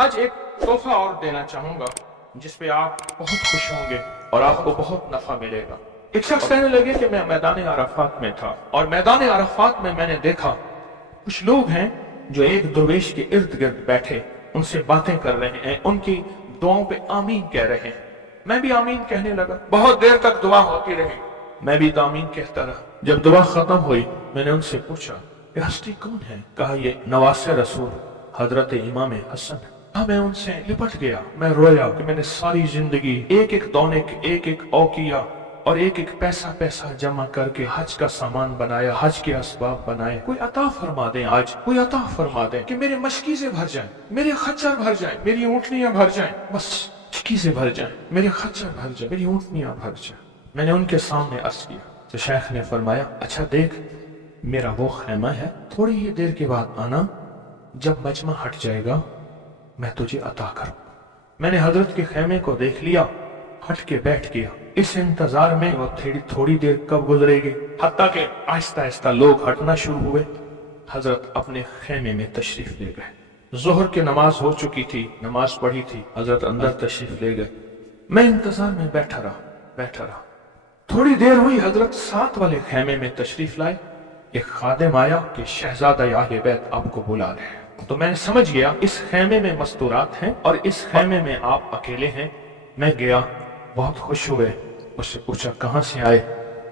आज एक तोहफा और देना चाहूंगा जिस पे आप बहुत खुश होंगे और आपको बहुत नफा मिलेगा। एक शख्स कहने लगे कि मैं मैदान अराफात में था और मैदान अराफात में मैंने देखा कुछ लोग हैं जो एक दरवेश के इर्द गिर्द बैठे उनसे बातें कर रहे हैं, उनकी दुआओं पे आमीन कह रहे हैं। मैं भी आमीन कहने लगा, बहुत देर तक दुआ होती रही, मैं भी तो आमीन कहता रहा। जब दुआ खत्म हुई मैंने उनसे पूछा ये हस्ती कौन है? कहा ये नवासे रसूल हजरत इमाम हसन। हाँ, मैं उनसे लिपट गया, मैं रोया कि मैंने सारी जिंदगी एक एक दौने एक एक औकिया और एक एक पैसा पैसा जमा करके हज का सामान बनाया, हज के असबाब बनाए। कोई अता फरमा दे, आज कोई अता फरमा दे कि मेरे मशकीज़े भर जाएं, मेरे खच्चर भर जाएं, मेरी ऊँटनियां भर जाएं, बस मशकीज़े भर जाएं, मेरे खच्चर भर जाएं, मेरी ऊँटनियां भर जाएं। मैंने उनके सामने अर्ज किया तो शेख ने फरमाया अच्छा देख, मेरा वो खैमा है, थोड़ी ही देर के बाद आना, जब मजमा हट जाएगा मैं तुझे अता करूं। मैंने हजरत के खैमे को देख लिया, हट के बैठ गया। इस इंतजार में वो थोड़ी देर कब गुजरेगी, हत्ता के आहिस्ता आहिस्ता लोग हटना शुरू हुए। हजरत अपने खैमे में तशरीफ ले गए। जोहर की नमाज हो चुकी थी, नमाज पढ़ी थी, हजरत अंदर तशरीफ ले गए। मैं इंतजार में बैठा रहा। थोड़ी देर हुई, हजरत साथ वाले खैमे में तशरीफ लाए। एक खादिम आया कि शहजादा अहले बैत आपको बुला रहे हैं। तो मैं समझ गया इस खैमे में मस्तूरात हैं और इस खैमे में आप अकेले हैं। मैं गया, बहुत खुश हुए, उससे पूछा कहाँ से आए?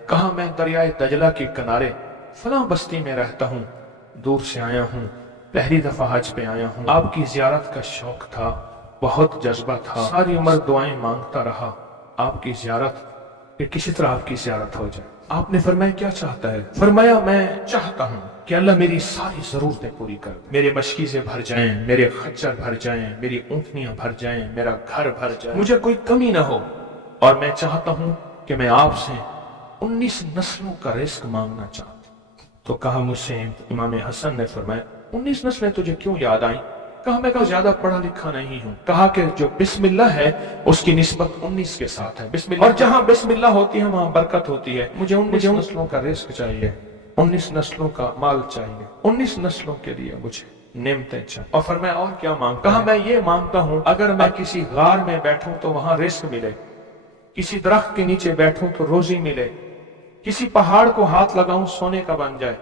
कहा मैं दरियाए दजला के किनारे फलां बस्ती में रहता हूँ, दूर से आया हूँ, पहली दफा हज पे आया हूँ। आपकी जियारत का शौक था, बहुत जज्बा था, सारी उम्र दुआएं मांगता रहा आपकी जियारत, कि किसी तरह आपकी जियारत हो जाए। आपने फरमाया क्या चाहता है? फरमाया मैं चाहता हूँ कि अल्लाह मेरी सारी जरूरतें पूरी कर, मेरे मशकीज़े भर जाएं, मेरे खच्चर भर जाएं, मेरी ऊँटनियां भर जाएं, मेरा घर भर जाए, मुझे कोई कमी ना हो। और मैं चाहता हूँ कि मैं आपसे 19 नस्लों का रिस्क मांगना चाहता हूँ। तो कहा मुझसे इमाम हसन ने फरमाया 19 नस्लें तुझे क्यों याद आई? कहा मैं ज्यादा पढ़ा लिखा नहीं हूँ। कहा कि जो बिस्मिल्लाह है उसकी निस्बत 19 के साथ है, बिस्मिल्लाह, और जहाँ बिस्मिल्लाह होती है वहाँ बरकत होती है। मुझे 19 नस्लों का रिस्क चाहिए, 19 नस्लों का माल चाहिए, 19 नस्लों के लिए मुझे नेमतें चाहिए। और फिर मैं और क्या मांगता? कहा मैं ये मांगता हूँ अगर मैं किसी गार में बैठूं तो वहां रिस्क मिले, किसी दरख्त के नीचे बैठूं तो रोजी मिले, किसी पहाड़ को हाथ लगाऊं सोने का बन जाए,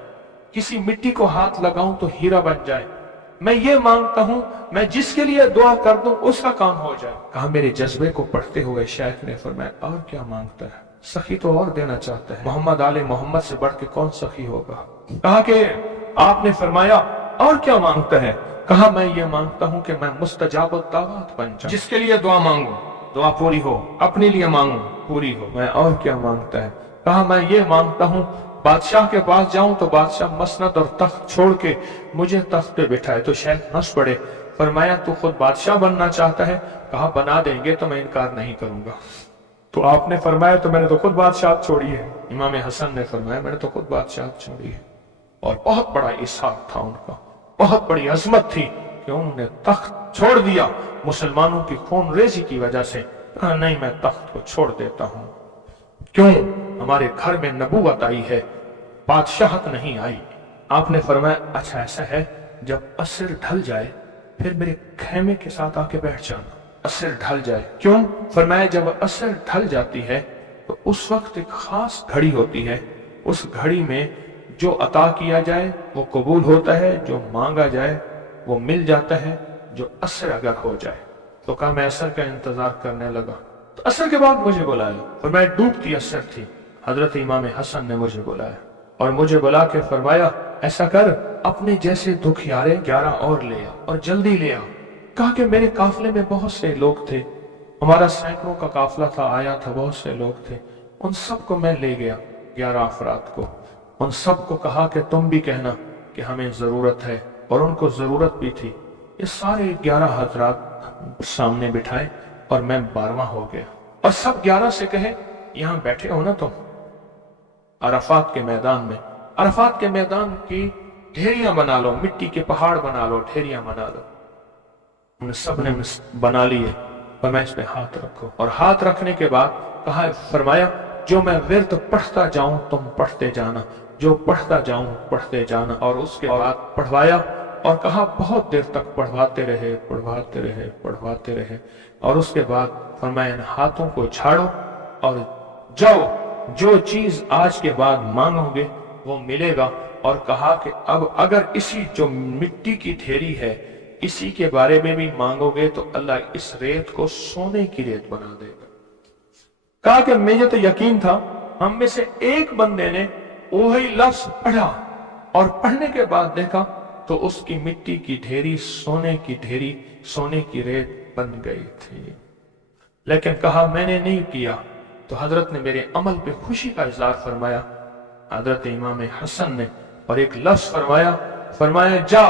किसी मिट्टी को हाथ लगाऊं तो हीरा बन जाए। मैं ये मांगता हूं मैं जिसके लिए दुआ कर दूं उसका काम हो जाए। कहा मेरे जज्बे को पढ़ते हुए शेख ने फरमाया और क्या मांगता है? सखी तो और देना चाहता है, मोहम्मद आले मोहम्मद से बढ़ के कौन सखी होगा? कहा कि आपने फरमाया और क्या मांगता है? कहा मैं ये मांगता हूं कि मैं मुस्तजाब दावत बन जाऊं, जिसके लिए दुआ मांगू दुआ पूरी हो, अपने लिए मांगू पूरी हो। मैं और क्या मांगता है? कहा मैं ये मांगता हूं बादशाह के पास जाऊं तो बादशाह मसनद और तख्त छोड़ के मुझे तख्त पे बिठाए। तो शेख हंस पड़े, फरमाया तू खुद बादशाह बनना चाहता है? कहा बना देंगे तो मैं इनकार नहीं करूंगा। तो आपने फरमाया तो मैंने तो खुद बादशाह छोड़ी है। इमाम हसन ने फरमाया मैंने तो खुद बादशाह छोड़ी है। और बहुत बड़ा इसहाक था उनका, बहुत बड़ी अजमत थी कि उन्होंने तख्त छोड़ दिया मुसलमानों की खून रेजी की वजह से। कहा नहीं मैं तख्त को छोड़ देता हूं। क्यों? हमारे घर में नबूवत आई है, बादशाहत नहीं आई। आपने फरमाया अच्छा ऐसा है, जब असर ढल जाए फिर मेरे खैमे के साथ आके बैठ जाना। असर ढल जाए? क्यों? फरमाया जब असर ढल जाती है तो उस वक्त एक खास घड़ी होती है, उस घड़ी में जो अता किया जाए वो कबूल होता है, जो मांगा जाए वो मिल जाता है, जो असर अगर हो जाए। तो कहा मैं असर का इंतजार करने लगा। तो असर के बाद मुझे बुलाया और मैं डूबती असर थी। हजरत इमाम हसन ने मुझे बुलाया और मुझे बुला के फरमाया ऐसा कर अपने जैसे दुखियारे 11 और ले आ और जल्दी ले आ। कहा कि मेरे काफले में बहुत से लोग थे, हमारा सैकड़ों का काफला था, आया था, बहुत से लोग थे, उन सबको मैं ले गया 11 अफराद को। उन सबको कहा कि तुम भी कहना कि हमें जरूरत है, और उनको जरूरत भी थी। ये सारे 11 हजरात सामने बिठाए और मैं 12वां हो गया। और सब 11 से कहे यहां बैठे हो ना तुम अरफात के मैदान में, अरफात के मैदान की ढेरियां बना लो, मिट्टी के पहाड़ बना लो, ढेरियां बना लो। उन सब ने बना लिए और मैं इस पे हाथ रखो। और हाथ रखने के बाद कहा फरमाया जो मैं विर्द पढ़ता जाऊं तुम पढ़ते जाना, जो पढ़ता जाऊं पढ़ते जाना। और उसके बाद पढ़वाया اور کہا بہت دیر تک پڑھواتے رہے پڑھواتے رہے پڑھواتے رہے، اور اس کے بعد فرمایا ان ہاتھوں کو جھاڑو اور جاؤ، جو چیز آج کے بعد مانگو گے وہ ملے گا۔ اور کہا کہ اب اگر اسی جو مٹی کی ڈھیری ہے اسی کے بارے میں بھی مانگو گے تو اللہ اس ریت کو سونے کی ریت بنا دے گا۔ کہا کہ مجھے تو یقین تھا، ہم میں سے ایک بندے نے وہی لفظ پڑھا اور پڑھنے کے بعد دیکھا تو اس کی مٹی کی ڈھیری سونے کی ڈھیری، سونے کی ریت بن گئی تھی۔ لیکن کہا میں نے نہیں کیا، تو حضرت نے میرے عمل پہ خوشی کا اظہار فرمایا، حضرت امام حسن نے، اور ایک لفظ فرمایا جا،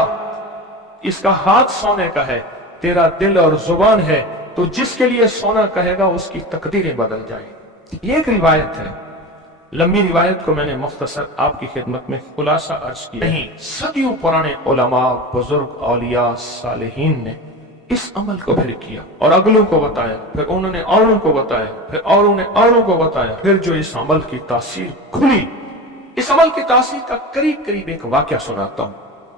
اس کا ہاتھ سونے کا ہے، تیرا دل اور زبان ہے، تو جس کے لیے سونا کہے گا اس کی تقدیریں بدل جائیں۔ یہ ایک روایت ہے، لمبی روایت کو میں نے مختصر آپ کی خدمت میں خلاصہ عرض کیا۔ نہیں، صدیوں پرانے علماء، بزرگ، اولیاء، صالحین نے اس عمل کو پھر کیا اور اگلوں کو بتایا، پھر انہوں نے اوروں کو بتایا، پھر اوروں نے اوروں کو بتایا، پھر جو اس عمل کی تاثیر کھلی، اس عمل کی تاثیر کا قریب ایک واقعہ سناتا ہوں۔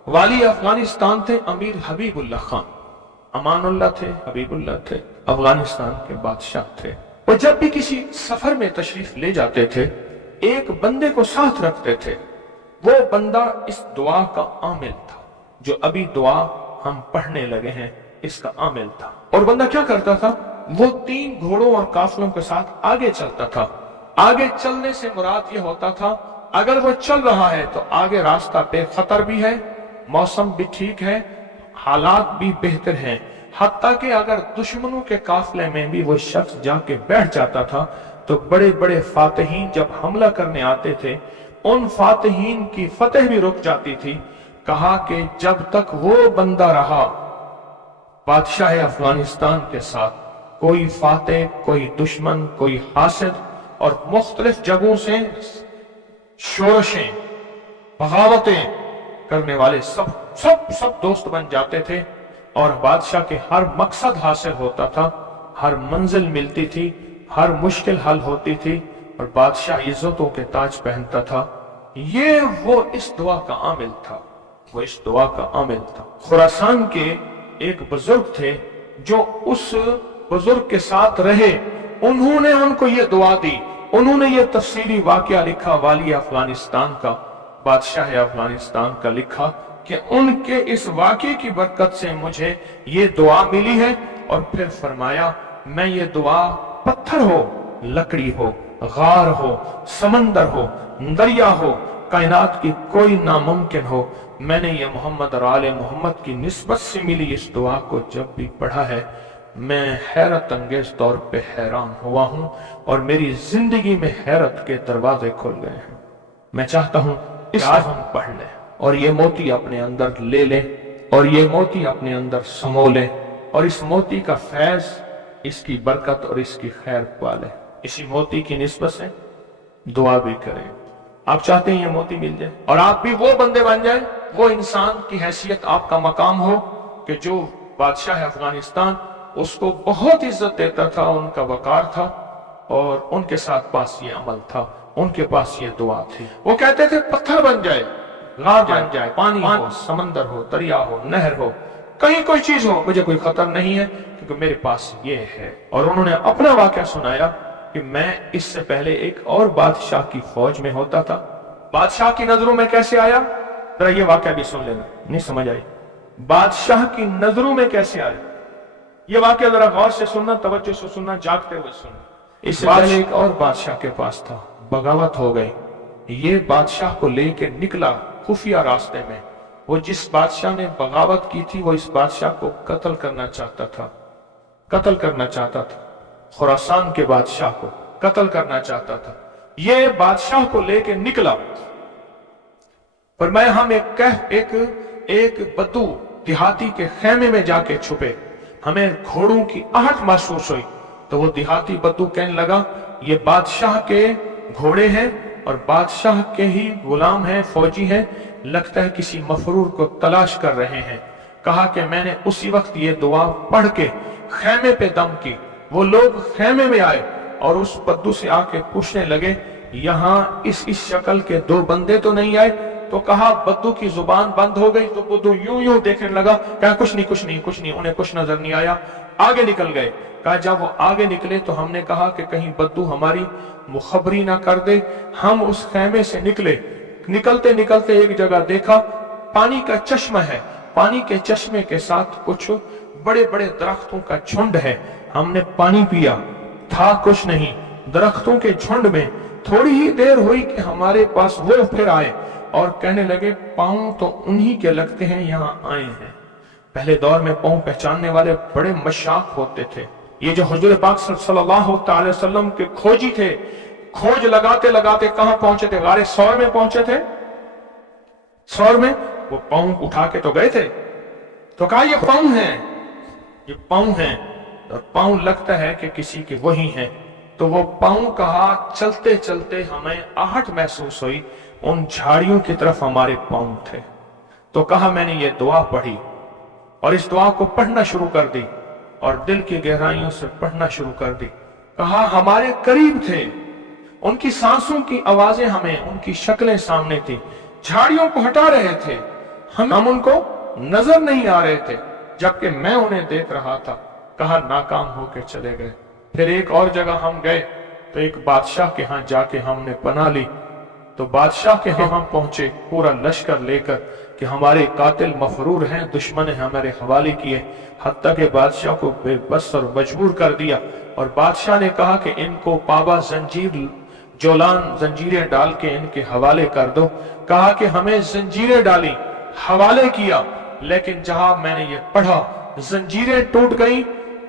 والی افغانستان تھے امیر حبیب اللہ خان، امان اللہ تھے، حبیب اللہ تھے، افغانستان کے بادشاہ تھے۔ وہ جب بھی کسی سفر میں تشریف لے جاتے تھے ایک بندے کو ساتھ رکھتے تھے، وہ بندہ اس دعا کا عامل تھا، جو ابھی دعا ہم پڑھنے لگے ہیں اس کا عامل تھا۔ اور بندہ کیا کرتا تھا، وہ 3 گھوڑوں اور قافلوں کے ساتھ آگے چلتا تھا۔ آگے چلنے سے مراد یہ ہوتا تھا اگر وہ چل رہا ہے تو آگے راستہ بے خطر بھی ہے، موسم بھی ٹھیک ہے، حالات بھی بہتر ہیں، حتیٰ کہ اگر دشمنوں کے قافلے میں بھی وہ شخص جا کے بیٹھ جاتا تھا تو بڑے بڑے فاتحین جب حملہ کرنے آتے تھے ان فاتحین کی فتح بھی رک جاتی تھی۔ کہا کہ جب تک وہ بندہ رہا بادشاہ افغانستان کے ساتھ، کوئی فاتح، کوئی دشمن، کوئی حاسد اور مختلف جگہوں سے شورشیں، بغاوتیں کرنے والے سب دوست بن جاتے تھے، اور بادشاہ کے ہر مقصد حاصل ہوتا تھا، ہر منزل ملتی تھی، ہر مشکل حل ہوتی تھی، اور بادشاہ عزتوں کے تاج پہنتا تھا۔ یہ وہ اس دعا کا عامل تھا، وہ اس دعا کا عامل تھا۔ خراسان کے ایک بزرگ تھے جو اس بزرگ کے ساتھ رہے، انہوں نے ان کو یہ دعا دی، انہوں نے یہ تفصیلی واقعہ لکھا، والی افغانستان کا، بادشاہ افغانستان کا لکھا کہ ان کے اس واقعے کی برکت سے مجھے یہ دعا ملی ہے۔ اور پھر فرمایا میں یہ دعا پتھر ہو، لکڑی ہو، غار ہو، سمندر ہو، دریا ہو، کائنات کی کوئی ناممکن ہو، میں نے یہ محمد اور آل محمد کی نسبت سے ملی اس دعا کو جب بھی پڑھا ہے میں حیرت انگیز طور پہ حیران ہوا ہوں، اور میری زندگی میں حیرت کے دروازے کھل گئے ہیں۔ میں چاہتا ہوں اس آج ہم پڑھ لیں اور یہ موتی اپنے اندر لے لیں، اور یہ موتی اپنے اندر سمو لیں، اور اس موتی کا فیض، اس کی برکت اور اس کی خیر پا لیں۔ اسی موتی کی نسبت سے دعا بھی کریں۔ آپ چاہتے ہیں یہ موتی مل جائے اور آپ بھی وہ بندے بن جائیں، وہ انسان کی حیثیت آپ کا مقام ہو کہ جو بادشاہ افغانستان اس کو بہت عزت دیتا تھا، ان کا وقار تھا، اور ان کے ساتھ پاس یہ عمل تھا، ان کے پاس یہ دعا تھی۔ وہ کہتے تھے پتھر بن جائے، غار بن جائے، پانی ہو، سمندر ہو، دریا ہو، نہر ہو، کہیں کوئی چیز ہو، مجھے کوئی خطر نہیں ہے کیونکہ میرے پاس یہ ہے۔ اور انہوں نے اپنا واقعہ سنایا کہ میں اس سے پہلے ایک اور بادشاہ کی فوج میں ہوتا تھا، بادشاہ کی نظروں میں کیسے آیا، ذرا یہ واقعہ بھی سن لینا، نہیں سمجھ آئی، بادشاہ کی نظروں میں کیسے آیا، یہ واقعہ ذرا غور سے سننا، توجہ سے سننا، جاگتے ہوئے سننا۔ اس سے پہلے ایک اور بادشاہ کے پاس تھا، بغاوت ہو گئی، یہ بادشاہ کو لے کے نکلا خفیہ راستے میں، وہ جس بادشاہ نے بغاوت کی تھی وہ اس بادشاہ کو قتل کرنا چاہتا تھا، خراسان کے بادشاہ کو قتل کرنا چاہتا تھا۔ یہ بادشاہ کو لے کے نکلا، فرمایا ہم ایک بدو دیہاتی کے خیمے میں جا کے چھپے، ہمیں گھوڑوں کی آہٹ محسوس ہوئی، تو وہ دیہاتی بدو کہنے لگا یہ بادشاہ کے گھوڑے ہیں اور بادشاہ کے ہی غلام ہیں، فوجی ہیں، لگتا ہے کسی مفرور کو تلاش کر رہے ہیں۔ کہا کہ میں نے اسی وقت یہ دعا پڑھ کے خیمے پہ دم کی، وہ لوگ خیمے میں آئے اور اس بدو سے آ کے پوچھنے لگے یہاں اس شکل کے 2 بندے تو نہیں آئے؟ तो कहा बद्दू की जुबान बंद हो गई। तो बुद्धू यूं यूं देखने लगा, कहा कुछ नहीं कुछ नहीं कुछ नहीं, उन्हें कुछ नजर नहीं आया, आगे निकल गए। कहा जब वो आगे निकले तो हमने कहा कि कहीं बद्दू हमारी मुखबरी ना कर दे। हम उस खेमे से निकले, निकलते निकलते एक जगह देखा पानी का चश्मा है, पानी के चश्मे के साथ कुछ बड़े बड़े दरख्तों का झुंड है। हमने पानी पिया, था कुछ नहीं, दरख्तों के झुंड में। थोड़ी ही देर हुई कि हमारे पास वो फिर आए और कहने लगे पांव तो उन्हीं के लगते हैं, यहाँ आए हैं। पहले दौर में पांव पहचानने वाले बड़े मशाक होते थे। ये जो हुजूर पाक सल्लल्लाहु अलैहि वसल्लम के खोजी थे, खोज लगाते लगाते कहां पहुंचे थे? गारे सौर में पहुंचे थे। सौर में वो पांव उठा के तो गए थे, तो कहा ये पांव हैं, ये पांव हैं। और पांव लगता है कि किसी के वही हैं। तो वो पांव कहा, चलते चलते हमें आहट महसूस हुई, उन झाड़ियों की तरफ हमारे पांव थे। तो कहा मैंने ये दुआ पढ़ी और इस दुआ को पढ़ना शुरू कर दी और दिल की गहराइयों से पढ़ना शुरू कर दी। कहा हमारे करीब थे, उनकी सांसों की आवाजें हमें, उनकी शक्लें सामने थी, झाड़ियों को हटा रहे थे, हम उनको नजर नहीं आ रहे थे, जबकि मैं उन्हें देख रहा था। कहा नाकाम होकर चले गए। फिर एक और जगह हम गए तो एक बादशाह के यहाँ जाके हमने पनाह ली। तो बादशाह के यहाँ पहुंचे पूरा लश्कर लेकर कि हमारे कातिल मफरूर हैं, दुश्मन ने हमारे हवाले किए। हत्ता के बादशाह को बेबस और मजबूर कर दिया और बादशाह ने कहा कि इनको पाबा जंजीर जोलान जंजीरें डाल के इनके हवाले कर दो। कहा कि हमें जंजीरें डाली, हवाले किया, लेकिन जहां मैंने ये पढ़ा जंजीरें टूट गई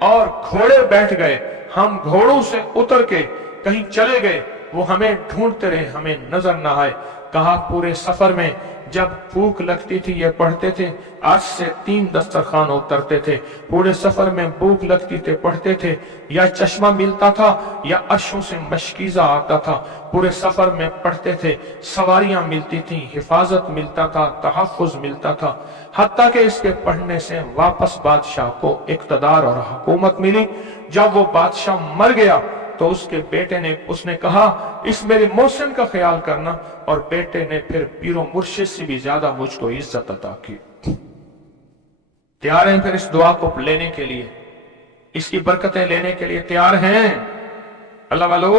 और घोड़े बैठ गए। हम घोड़ों से उतर के कहीं चले गए, वो हमें ढूंढते रहे, हमें नजर ना आए। कहा पूरे सफर में जब भूख लगती थी ये पढ़ते थे, आज से 3 दस्तरखान उतरते थे। पूरे सफर में भूख लगती थे, पढ़ते थे, या चश्मा मिलता था या अर्शों से मशकीजा आता था। पूरे सफर में पढ़ते थे, सवारियां मिलती थी, हिफाजत मिलता था, तहफ़्फ़ुज़ मिलता था। हत्ता के इसके पढ़ने से वापस बादशाह को इक़्तिदार और हुकूमत मिली। जब वो बादशाह मर गया तो उसके बेटे ने, उसने कहा इस मेरे मोहसिन का ख्याल करना, और बेटे ने फिर पीरो मुर्शिद से भी ज्यादा मुझको इज्जत अता की। तैयार हैं फिर इस दुआ को लेने के लिए, इसकी बरकतें लेने के लिए तैयार हैं अल्लाह वालो,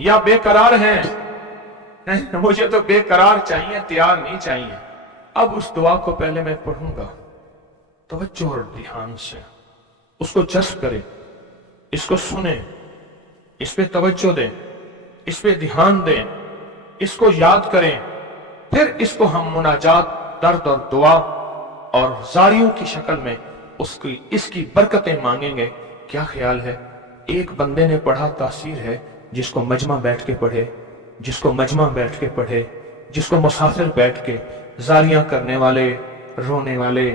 या बेकरार हैं? मुझे तो बेकरार चाहिए, तैयार नहीं चाहिए। अब उस दुआ को पहले मैं पढ़ूंगा, तवज्जो और ध्यान से उसको जज्ब करें, इसको सुने, इस पे तवज्जो दें, इस पे ध्यान दें, इसको याद करें। फिर इसको हम मुनाजात, दर्द और दुआ और जारियों की शक्ल में उसकी इसकी बरकतें मांगेंगे। क्या ख्याल है? एक बंदे ने पढ़ा, तासीर है। जिसको मजमा बैठ के पढ़े, जिसको मजमा बैठ के पढ़े, जिसको मुसाफिर बैठ के, जारियां करने वाले, रोने वाले,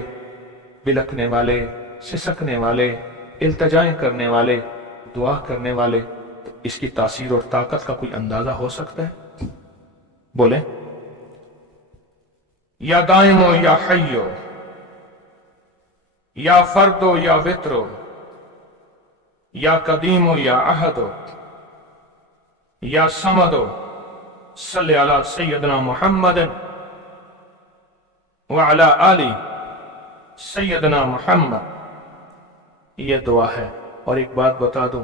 बिलखने वाले, सिसकने वाले, इल्तजाएं करने वाले, दुआ करने वाले, तो इसकी तासीर और ताकत का कोई अंदाजा हो सकता है? बोले या दाइमो या हय्यो, या फर्दो या वित्रो, या कदीमो या अहदो, या समदो, सल्ले अला सय्यदना मुहम्मदन व अला आली सय्यदना मुहम्मद। यह दुआ है। और एक बात बता दूं,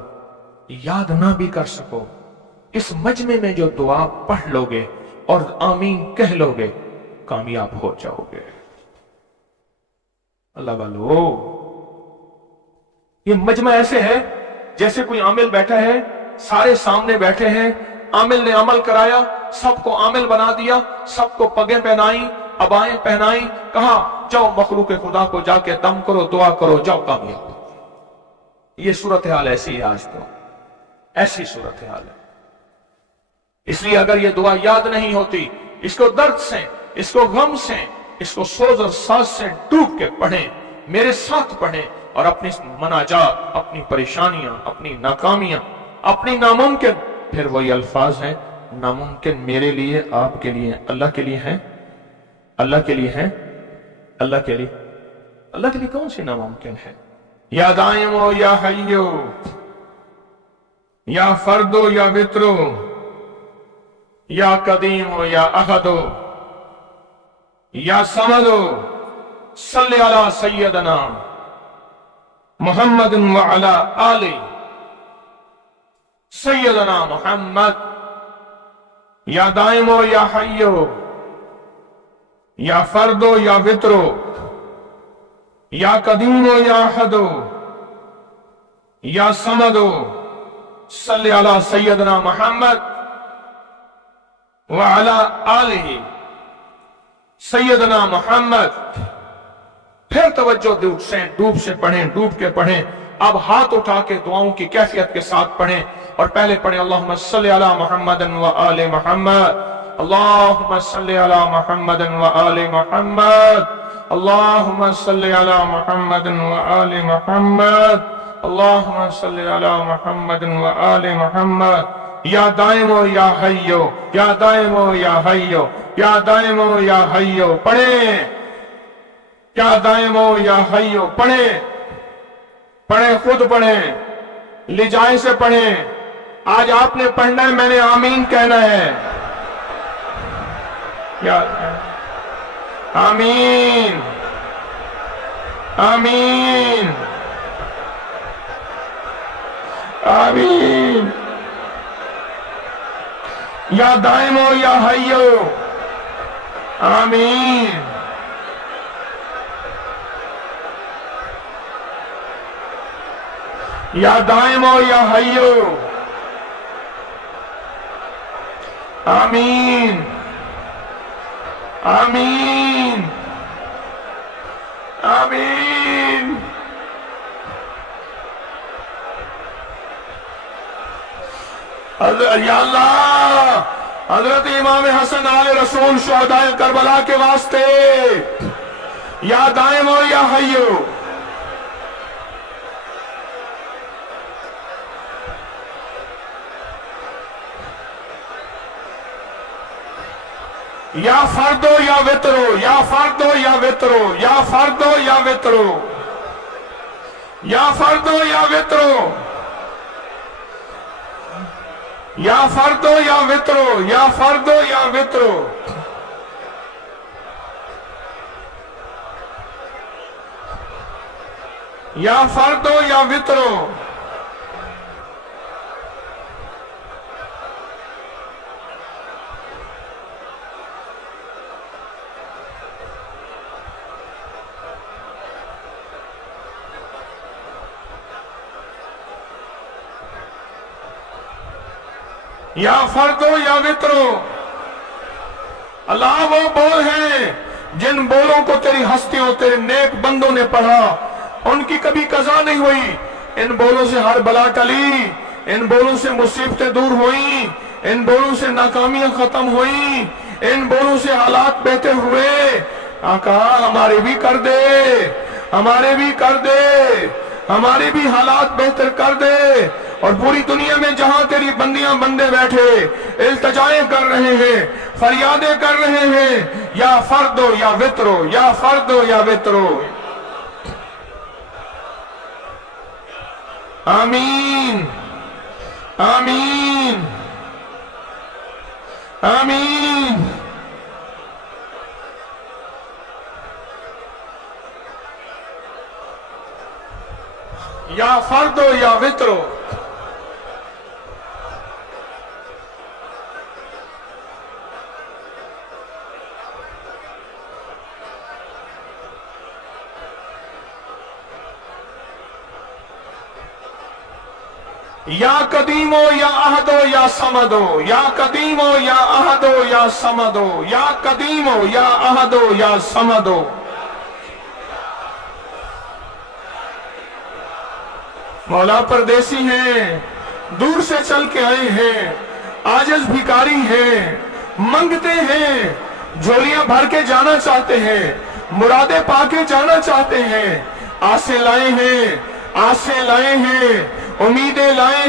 याद ना भी कर सको, इस मजमे में जो दुआ पढ़ लोगे और आमीन कह लोगे, कामयाब हो जाओगे। अल्लाह वालो, ये मजमा ऐसे है जैसे कोई आमिल बैठा है, सारे सामने बैठे हैं, आमिल ने अमल कराया, सबको आमिल बना दिया, सबको पगें पहनाई, अबाएं पहनाई, कहा जाओ मखलूक खुदा को जाके दम करो, दुआ करो, जाओ कामयाब। ये सूरत हाल ऐसी है, आज तो ऐसी सूरत हाल है। इसलिए अगर ये दुआ याद नहीं होती, इसको दर्द से, इसको गम से, इसको सोज और साज से डूब के पढ़ें, मेरे साथ पढ़ें, और अपनी मनाजात, अपनी परेशानियां, अपनी नाकामियां, अपनी नामुमकिन, फिर वही अल्फाज हैं, नामुमकिन मेरे लिए, आपके लिए, अल्लाह के लिए हैं, अल्लाह के लिए हैं, अल्लाह के लिए, अल्लाह के लिए कौन सी नामुमकिन है? या दाइमो या हय्यो, या फर्दो या वित्रो, या कदीमो या अहदो, یا سمدو صلی علی سیدنا محمد وعلی آل سیدنا محمد یا دائمو یا حیو یا فردو یا وطرو یا قدیمو یا احدو یا سمدو صلی علی سیدنا محمد وعلی آلہ سیدنا محمد. پھر توجہ ڈوب سے پڑھیں، ڈوب کے پڑھیں. اب ہاتھ اٹھا کے دعاؤں کی کیفیت کے ساتھ پڑھیں، اور پہلے پڑھیں اللہم صلی علی محمد و آل محمد، اللہم صلی علی محمد و آل محمد، اللہم صلی علی محمد و آل محمد، اللہم صلی علی محمد و آل محمد. یا دائمو یا حیو، یا دائمو یا حیو، یا دائمو یا حیو پڑھیں. یا دائمو یا حیو پڑھیں، پڑھیں، خود پڑھیں، لجائے سے پڑھیں. آج آپ نے پڑھنا ہے، میں نے آمین کہنا ہے. یا آمین آمین آمین. یا دائمو یا حیو آمین. یا دائمو یا حیو آمین آمین آمین. یا اللہ، حضرت امام حسن آل رسول شہداء کربلا کے واسطے یا دائمو یا حیو. یا فردو یا وطرو، یا فردو یا وطرو، یا فردو یا وطرو، یا فردو یا وطرو، یا فردو یا وطرو، یا فردو یا وطرو. یا فردو یا وطرو. یا فردو یا وطرو. اللہ وہ بول ہیں جن بولوں کو تیری ہستیوں، تیرے نیک بندوں نے پڑھا، ان کی کبھی قضا نہیں ہوئی. ان بولوں سے ہر بلا ٹلی، ان بولوں سے مصیبتیں دور ہوئیں، ان بولوں سے ناکامیاں ختم ہوئیں، ان بولوں سے حالات بہتر ہوئے. آقا ہمارے بھی کر دے، ہمارے بھی کر دے، ہمارے بھی حالات بہتر کر دے. اور پوری دنیا میں جہاں تیری بندیاں بندے بیٹھے التجائیں کر رہے ہیں، فریادیں کر رہے ہیں، یا فردو یا وطرو، یا فردو یا وطرو. آمین آمین آمین. یا فردو یا وطرو. یا قدیمو یا احدو یا سمدو، یا قدیمو یا احدو یا سمدو، یا قدیمو یا احدو یا سمدو. مولا پردیسی ہیں، دور سے چل کے آئے ہیں، عاجز بھکاری ہیں، منگتے ہیں، جھولیاں بھر کے جانا چاہتے ہیں، مرادیں پا کے جانا چاہتے ہیں. آسیں لائے ہیں، آسیں لائے ہیں، امیدیں لائے